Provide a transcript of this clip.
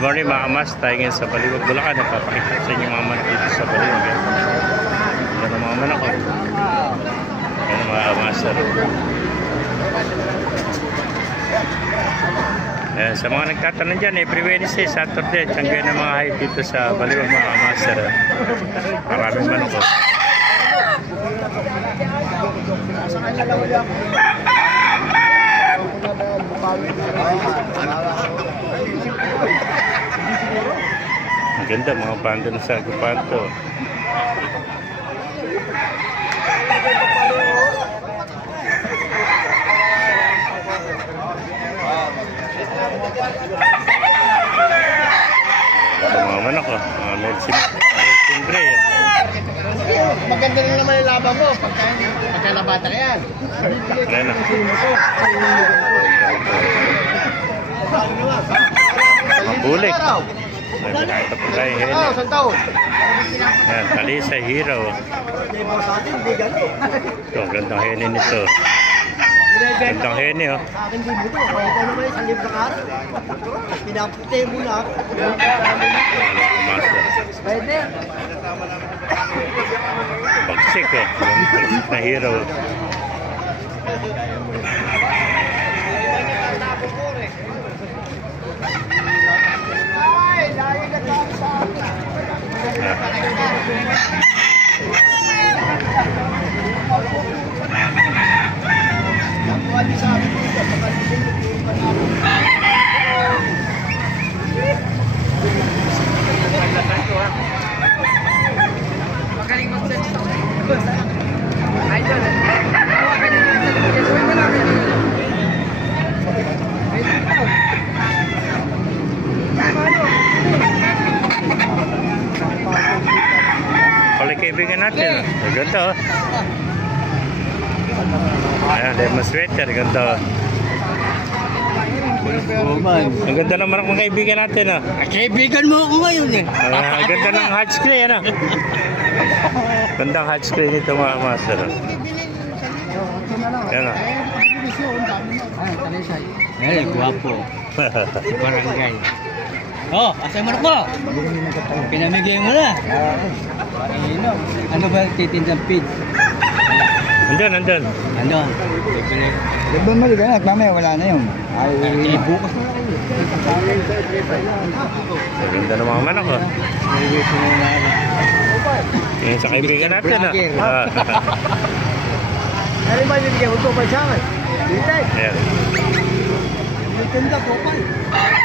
Good morning mga kamas, tayo ngayon sa Baliwag, Bulacan. Nagpapakita sa inyo mga manok dito sa Baliwag. Yan ang mga manok. Yan ang mga kamasar. Yan, sa mga nagtatanong dyan, every Wednesday, Saturday, tiyanggayan ng mga hype dito sa Baliwag mga kamasar. Maraming manok. Ang ganda mga pando na sa Agupanto. Ito mga manok oh. Mga medicine gray oh. Maganda rin naman yung laban mo pagka nabata ka yan. Ayan na. Mga bulik. Ito po tayo hene. Ayan, Talisa Hero. Ito, gandang hene nito. Gandang hene oh. Pinaputay mo na. Pwede. Bagsik oh. Bagsik na hero. Kaibigan natin. Ganda oh. Ayan, lemon sweater. Ganda oh. Ang ganda naman ang mga kaibigan natin oh. Kaibigan mo ako ngayon eh. Ang ganda ng hot spray ano. Gandang hot spray nito mga master. Ayan oh. Ay, guwapo. Si Barangay. Oh, asay manok mo? Pinamigay mo na. Ano ba titindang feed? Andun. Ano? Doon mo din at mamaya wala na yun. Ay, bukas na Ang ganda ng mga manok oh. Yan sa kaibigan natin oh. Ano ba yung bigyan mo ito pa siya? Ayan. Maganda po pa.